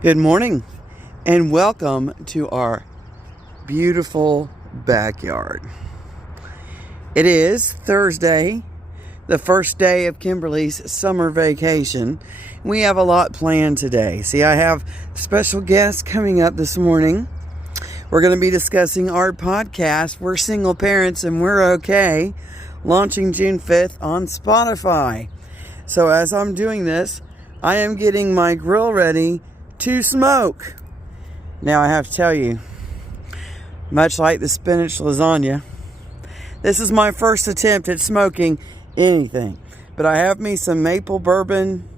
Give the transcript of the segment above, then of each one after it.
Good morning and welcome to our beautiful backyard. It is Thursday, the first day of Kimberly's summer vacation. We have a lot planned today. See, I have special guests coming up this morning. We're going to be discussing our podcast, We're Single Parents and We're Okay, launching June 5th on Spotify. So as I'm doing this, I am getting my grill ready to smoke. Now I have to tell you, much like the spinach lasagna, this is my first attempt at smoking anything. But I have me some maple bourbon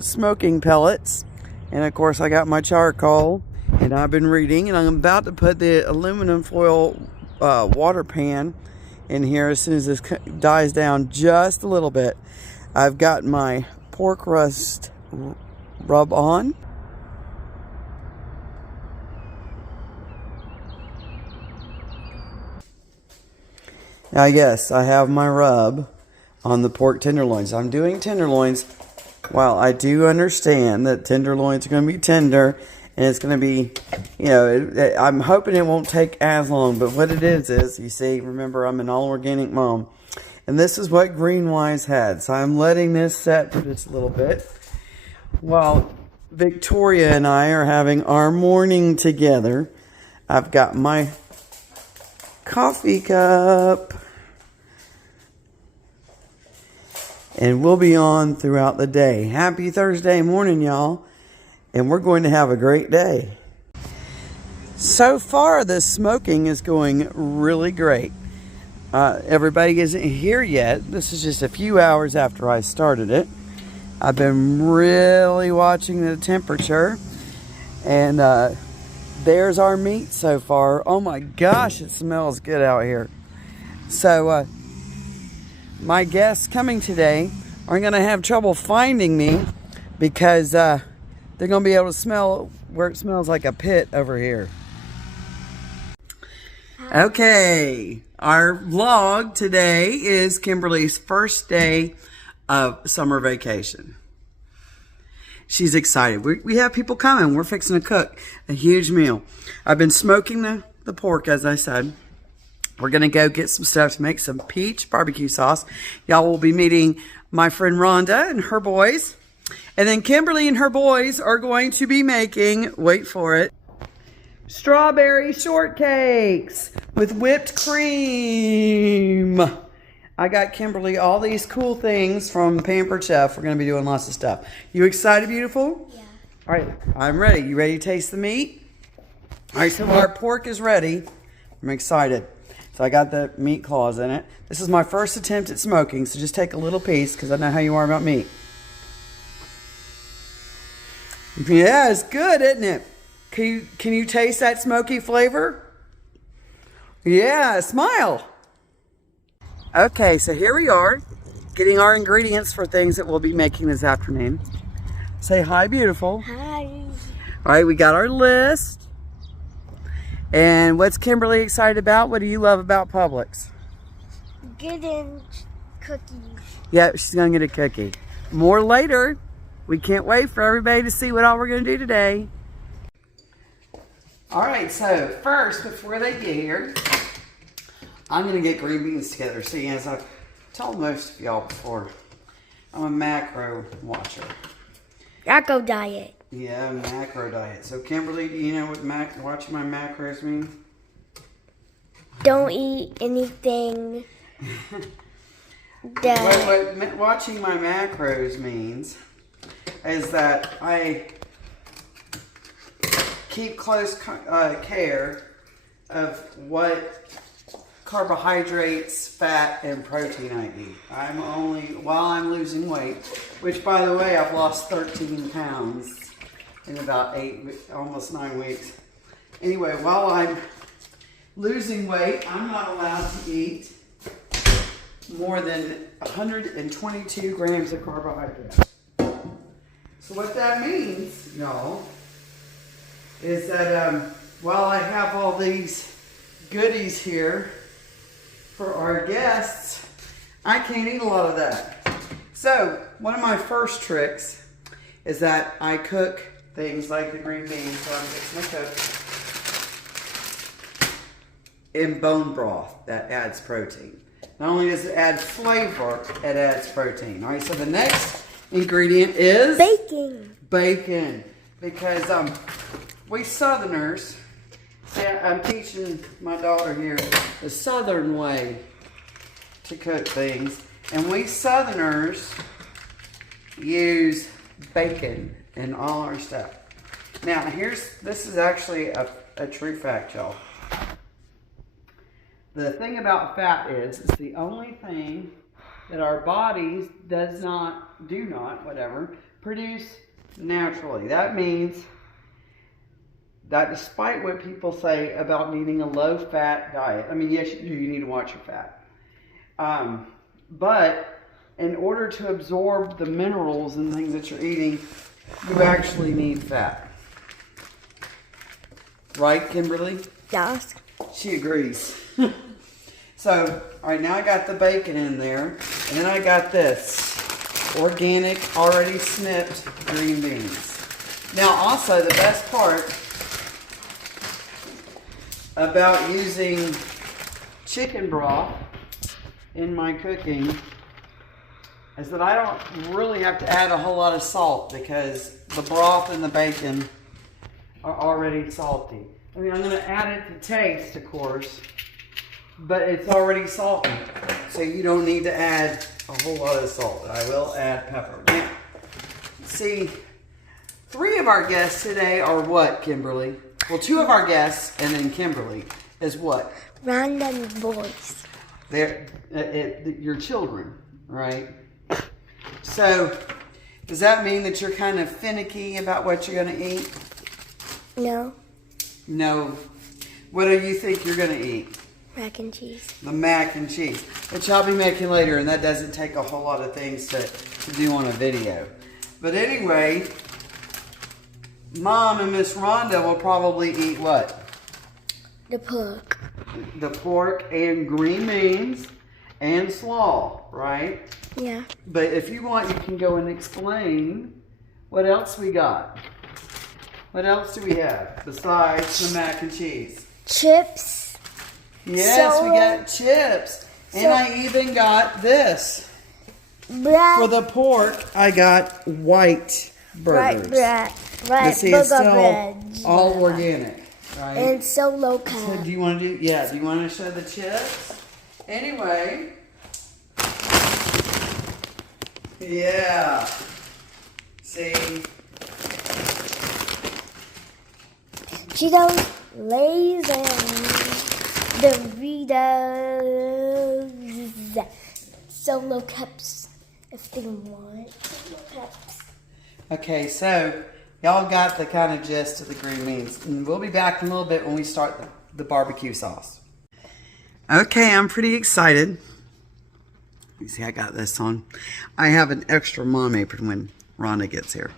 smoking pellets, and of course I got my charcoal, and I've been reading, and I'm about to put the aluminum foil water pan in here as soon as this dies down just a little bit. I've got my pork rust rub on. Now, yes, I have my rub on the pork tenderloins. I'm doing tenderloins. While I do understand that tenderloins are going to be tender and it's going to be, I'm hoping it won't take as long. But what it is, you see, remember, I'm an all-organic mom. And this is what Green Wise had. So I'm letting this set for just a little bit while Victoria and I are having our morning together. I've got my coffee cup. And we'll be on throughout the day. Happy Thursday morning, y'all. And we're going to have a great day. So far, the smoking is going really great. Everybody isn't here yet. This is just a few hours after I started it. I've been really watching the temperature. And there's our meat so far. Oh my gosh, it smells good out here. So my guests coming today are going to have trouble finding me because they're going to be able to smell where it smells like a pit over here. Okay, our vlog today is Kimberly's first day of summer vacation. She's excited. We have people coming. We're fixing to cook a huge meal. I've been smoking the pork, as I said. We're going to go get some stuff to make some peach barbecue sauce. Y'all will be meeting my friend Rhonda and her boys. And then Kimberly and her boys are going to be making, wait for it, strawberry shortcakes with whipped cream. I got Kimberly all these cool things from Pampered Chef. We're going to be doing lots of stuff. You excited, beautiful? Yeah. All right, I'm ready. You ready to taste the meat? All right, so our pork is ready. I'm excited. So I got the meat claws in it. This is my first attempt at smoking, so just take a little piece because I know how you are about meat. Yeah, it's good, isn't it? Can you taste that smoky flavor? Yeah, smile. Okay, so here we are, getting our ingredients for things that we'll be making this afternoon. Say hi, beautiful. Hi. All right, we got our list. And what's Kimberly excited about? What do you love about Publix? Getting cookies. Yeah, she's going to get a cookie. More later. We can't wait for everybody to see what all we're going to do today. All right, so first, before they get here, I'm going to get green beans together. See, as I've told most of y'all before, I'm a macro watcher. Macro diet. Yeah, macro diet. So, Kimberly, do you know what watching my macros mean? Don't eat anything that... What watching my macros means is that I keep close care of what carbohydrates, fat, and protein I eat. While I'm losing weight, which by the way, I've lost 13 pounds in about almost 9 weeks. Anyway, while I'm losing weight, I'm not allowed to eat more than 122 grams of carbohydrates. So what that means, y'all, is that while I have all these goodies here for our guests, I can't eat a lot of that. So one of my first tricks is that I cook things like the green beans, so I'm fixing to cook in bone broth. That adds protein. Not only does it add flavor, it adds protein. All right, so the next ingredient is bacon. Bacon, because we Southerners, I'm teaching my daughter here the Southern way to cook things, and we Southerners use bacon in all our stuff. Now, this is actually a true fact, y'all. The thing about fat is, it's the only thing that our bodies do not, produce naturally. That means that despite what people say about needing a low-fat diet, I mean, yes, you need to watch your fat. But in order to absorb the minerals and things that you're eating, you actually need fat. Right, Kimberly? Yes. She agrees. So, all right, now I got the bacon in there, and then I got this organic, already snipped green beans. Now, also, the best part about using chicken broth in my cooking is that I don't really have to add a whole lot of salt because the broth and the bacon are already salty. I mean, I'm going to add it to taste, of course, but it's already salty, so you don't need to add a whole lot of salt. I will add pepper. Now, see, 3 of our guests today are what, Kimberly? Well, 2 of our guests, and then Kimberly, is what? Random boys. They're your children, right? So, does that mean that you're kind of finicky about what you're going to eat? No. No. What do you think you're going to eat? Mac and cheese. The mac and cheese, which I'll be making later, and that doesn't take a whole lot of things to do on a video. But anyway, Mom and Miss Rhonda will probably eat what? The pork. The pork and green beans and slaw, right? Yeah. But if you want, you can go and explain what else we got. What else do we have besides the mac and cheese? Chips. Yes, we got chips. And I even got this. Bread. For the pork, I got white burgers. Right, See, it's still all organic, right? And so low So carb. do you want to do you want to show the chips? Anyway. Yeah. See? Cheetos, Lay's, and Doritos. Solo cups if they want. Solo cups. Okay, so y'all got the kind of gist of the green beans. And we'll be back in a little bit when we start the barbecue sauce. Okay, I'm pretty excited. You see, I got this on. I have an extra mom apron when Rhonda gets here.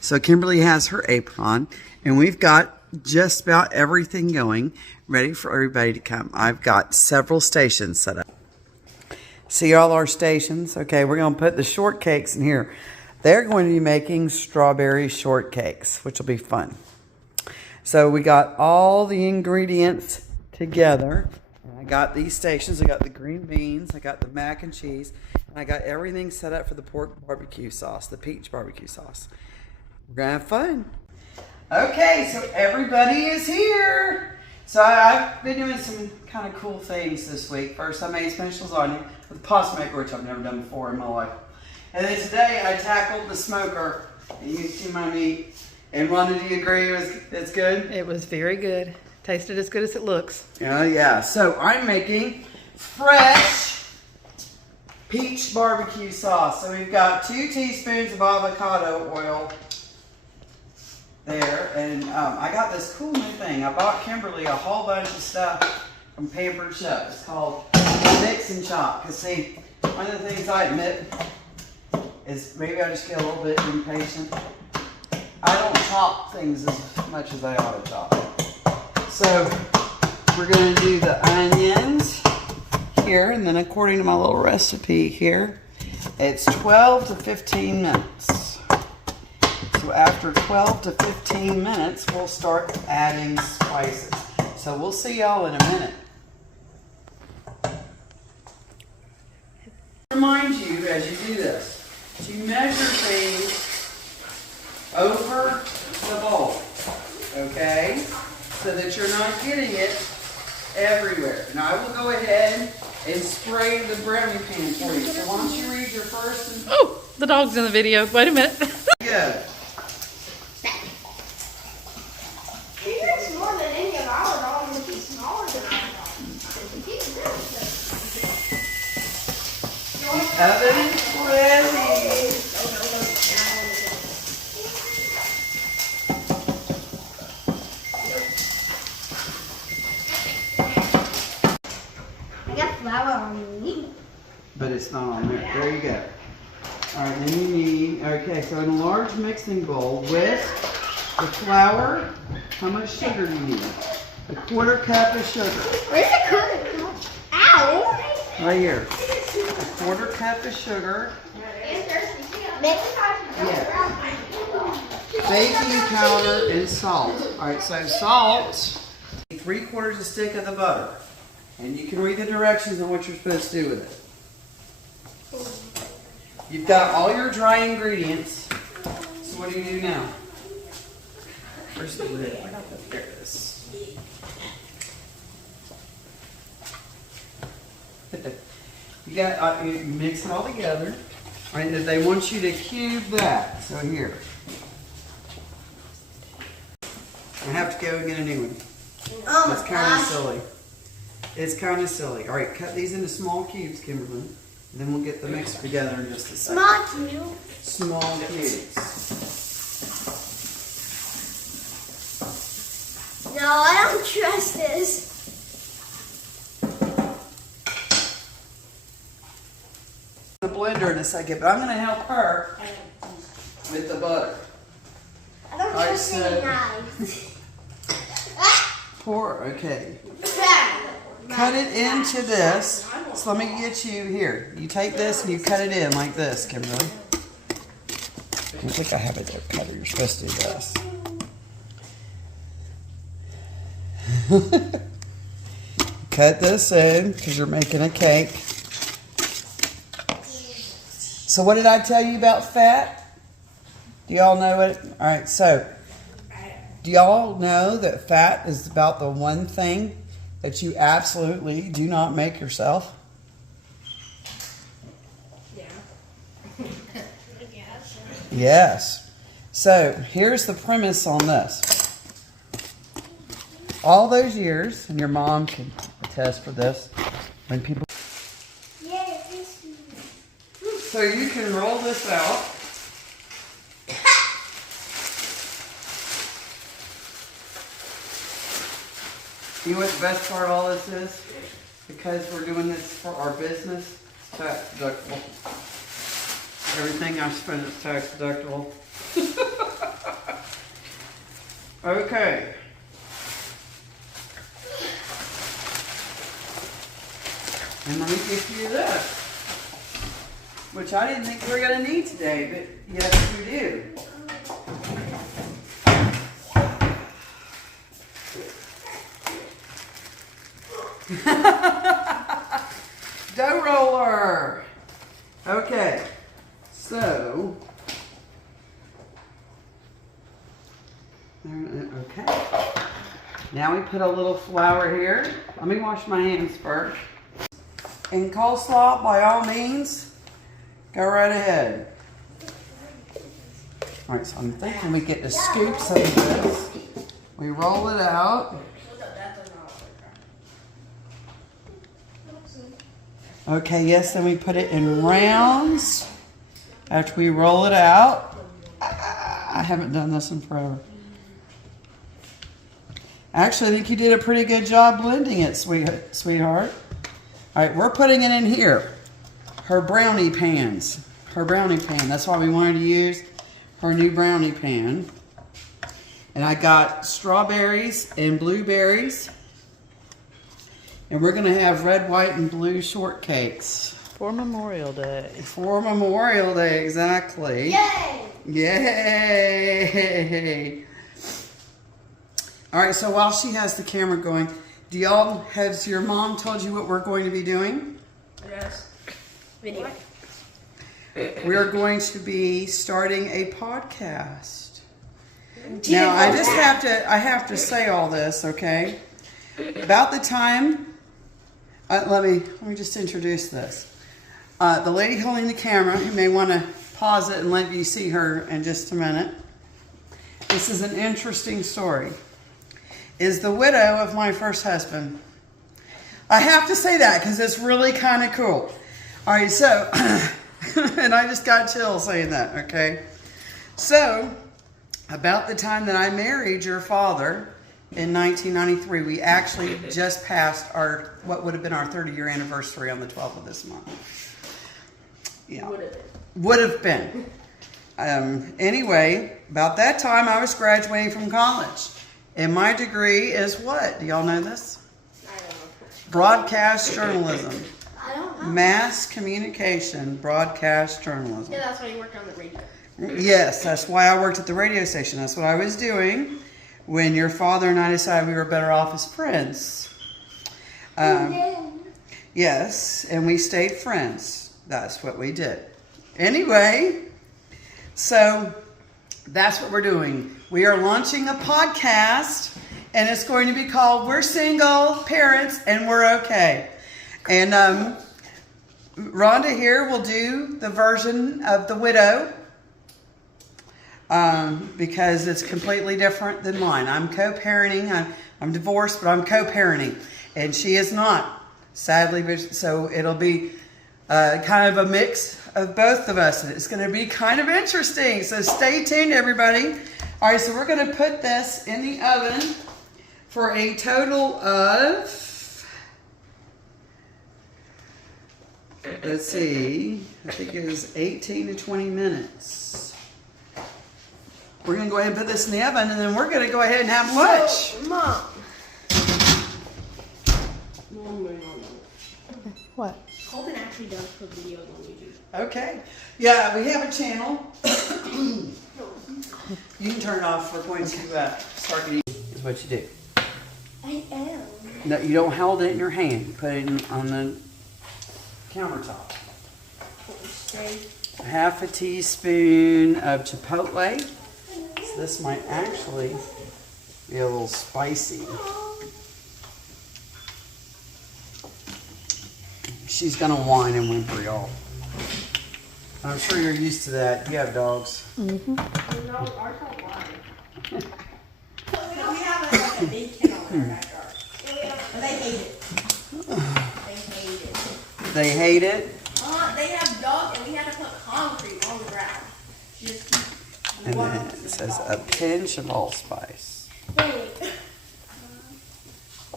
So Kimberly has her apron on, and we've got just about everything going, ready for everybody to come. I've got several stations set up. See all our stations? Okay, we're going to put the shortcakes in here. They're going to be making strawberry shortcakes, which will be fun. So we got all the ingredients together. I got these stations. I got the green beans. I got the mac and cheese. And I got everything set up for the pork barbecue sauce, the peach barbecue sauce. We're going to have fun. Okay, so everybody is here. So I've been doing some kind of cool things this week. First, I made Spanish lasagna with pasta maker, which I've never done before in my life. And then today, I tackled the smoker. And you can see my meat. And Rhonda, do you agree it's good? It was very good. Tasted as good as it looks. Oh, yeah. So I'm making fresh peach barbecue sauce. So we've got 2 teaspoons of avocado oil there, and I got this cool new thing. I bought Kimberly a whole bunch of stuff from Pampered Chef. It's called Mix and Chop. Because see, one of the things I admit is maybe I just get a little bit impatient. I don't chop things as much as I ought to chop. So we're going to do the onions here, and then according to my little recipe here, it's 12 to 15 minutes. So after 12 to 15 minutes, we'll start adding spices. So we'll see y'all in a minute. Remind you as you do this to measure things over the bowl, okay? So that you're not getting it everywhere. Now I will go ahead and spray the brownie pan for you. So why don't you read your first and... Oh, the dog's in the video. Wait a minute. Good. He drinks more than any of our dogs, and he's smaller than our dogs. The oven is ready. I got flour on me. But it's not on there. There you go. All right, then you need, okay, so in a large mixing bowl with the flour, how much sugar do you need? A 1/4 cup of sugar. Where's the cookie? Ow! Right here. A 1/4 cup of sugar. Baking powder and salt. All right, so salt, 3/4 a stick of the butter. And you can read the directions on what you're supposed to do with it. You've got all your dry ingredients. So what do you do now? First the lid. There it is. You got you mix it all together. And they want you to cube that. So here. I have to go and get a new one. Oh It's kind of silly. It's kind of silly. All right, cut these into small cubes, Kimberly. Then we'll get the mixture together in just a second. Small cube. Small cubes. No, I don't trust this. The blender in a second, but I'm going to help her with the butter. I don't Alright, trust so- any knives. Pour, okay. Cut it into this. So let me get you here. You take this and you cut it in like this, Kimberly. I think I have it there, cutter. You're supposed to do this. Cut this in because you're making a cake. So what did I tell you about fat? Do y'all know it? All right, so do y'all know that fat is about the one thing that you absolutely do not make yourself? Yes. So here's the premise on this. All those years, and your mom can attest for this, when people... So you can roll this out. You know what the best part of all this is? Because we're doing this for our business, it's tax deductible. Everything I spend is tax deductible. Okay. And let me get you this, which I didn't think we were going to need today, but yes, we do. Dough roller. Okay, so okay. Now we put a little flour here. Let me wash my hands first. And coleslaw, by all means, go right ahead. All right, so I'm thinking we get to scoop some of this. We roll it out. Okay, yes, then we put it in rounds after we roll it out. I haven't done this in forever. Actually, I think you did a pretty good job blending it, sweetheart. All right, we're putting it in here. Her brownie pans. Her brownie pan. That's why we wanted to use her new brownie pan. And I got strawberries and blueberries. And we're going to have red, white, and blue shortcakes. For Memorial Day. For Memorial Day, exactly. Yay! Yay! Hey. All right, so while she has the camera going, has your mom told you what we're going to be doing? Yes. Video. We are going to be starting a podcast. Now, I have to say all this, okay? About the time, let me just introduce this. The lady holding the camera, you may want to pause it and let you see her in just a minute. This is an interesting story. Is the widow of my first husband. I have to say that because it's really kind of cool. All right, so, and I just got chills saying that, okay? So, about the time that I married your father in 1993, we actually just passed what would have been our 30-year anniversary on the 12th of this month. Yeah. Would have been. Anyway, about that time I was graduating from college. And my degree is what? Do y'all know this? I don't know. Broadcast journalism. I don't know. Mass communication, broadcast journalism. Yeah, that's why you worked on the radio. Yes, that's why I worked at the radio station. That's what I was doing when your father and I decided we were better off as friends. Yes, and we stayed friends. That's what we did. Anyway, so that's what we're doing. We are launching a podcast, and it's going to be called We're Single Parents and We're Okay. And Rhonda here will do the version of the widow because it's completely different than mine. I'm co-parenting. I'm divorced, but I'm co-parenting, and she is not, sadly. So it'll be kind of a mix of both of us. It's going to be kind of interesting. So stay tuned, everybody. All right, so we're going to put this in the oven for a total of, let's see, I think it was 18 to 20 minutes. We're going to go ahead and put this in the oven, and then we're going to go ahead and have lunch. So, Mom. What? Colton actually does put videos on YouTube. Okay. Yeah, we have a channel. You can turn it off. We're going to start eating. Is what you do. I am. No, you don't hold it in your hand. You put it on the countertop. Half a teaspoon of chipotle. So this might actually be a little spicy. She's gonna whine and whimper, y'all. I'm sure you're used to that. You have dogs. Mm-hmm. No, ours don't lie. We have like a big kennel in our backyard. But they hate it. They hate it. They hate it. They have dogs, and we had to put concrete on the ground. Just And then it says a pinch of allspice.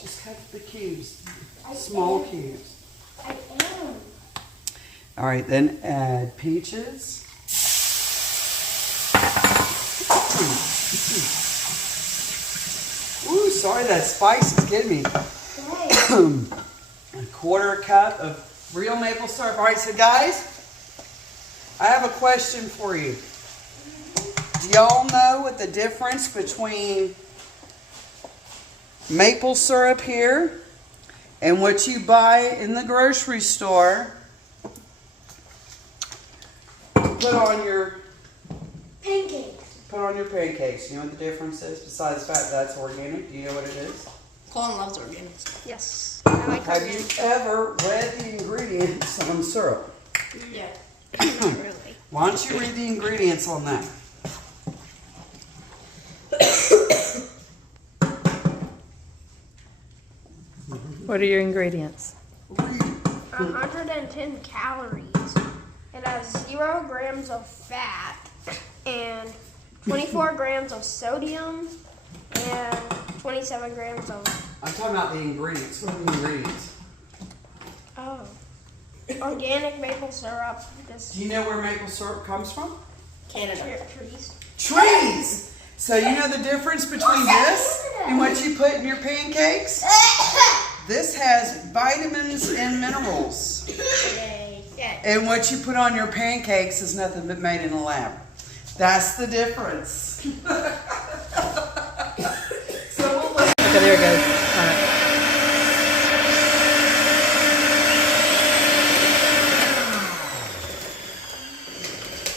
Just cut the cubes, small cubes. I am. All right, then add peaches. Ooh, sorry, that spice is getting me. A quarter cup of real maple syrup. All right, so guys, I have a question for you. Do y'all know what the difference between maple syrup here and what you buy in the grocery store? Put on your Pancakes. Put on your pancakes. You know what the difference is? Besides the fact that that's organic, do you know what it is? Colin loves organics. Yes. I like Have you ever read the ingredients on syrup? Yeah. Really. Why don't you read the ingredients on that? What are your ingredients? 110 calories. It has 0 grams of fat and 24 grams of sodium and 27 grams of... I'm talking about the ingredients. What are the ingredients? Oh. Organic maple syrup. Do you know where maple syrup comes from? Canada. Trees. Trees! So you know the difference between this and what you put in your pancakes? This has vitamins and minerals. And what you put on your pancakes is nothing but made in a lab. That's the difference. Okay, there it goes. All right.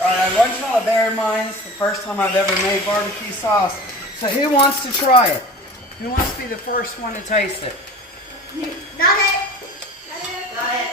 Alright, I want y'all to bear in mind it's the first time I've ever made barbecue sauce. So who wants to try it? Who wants to be the first one to taste it? Not it. Not it.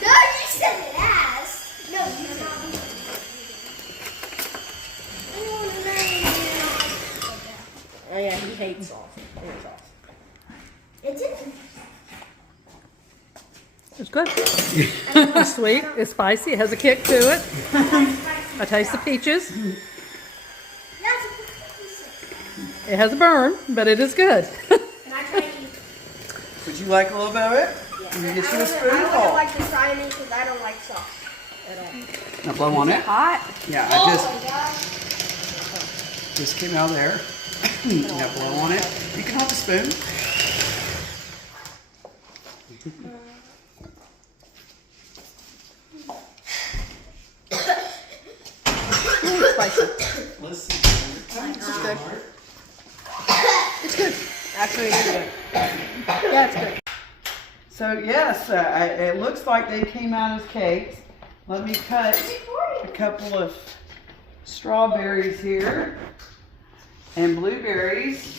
No, you said last. No, you not. Oh yeah, he hates sauce. It's it. It's good. It's sweet. It's spicy. It has a kick to it. I taste the peaches. It has a burn, but it is good. Would you like a little bit of it? Yeah. You get you a I spoonful. wouldn't like to try any because I don't like sauce at all. Now blow on it. Hot. Yeah, Oh I my gosh. just came out of there. Now blow on it. You can have a spoon. Spicy. Listen. It's good. Actually, it is good. Yeah, it's good. So yes, it looks like they came out as cakes. Let me cut a couple of strawberries here and blueberries.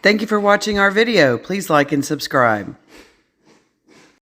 Thank you for watching our video. Please like and subscribe.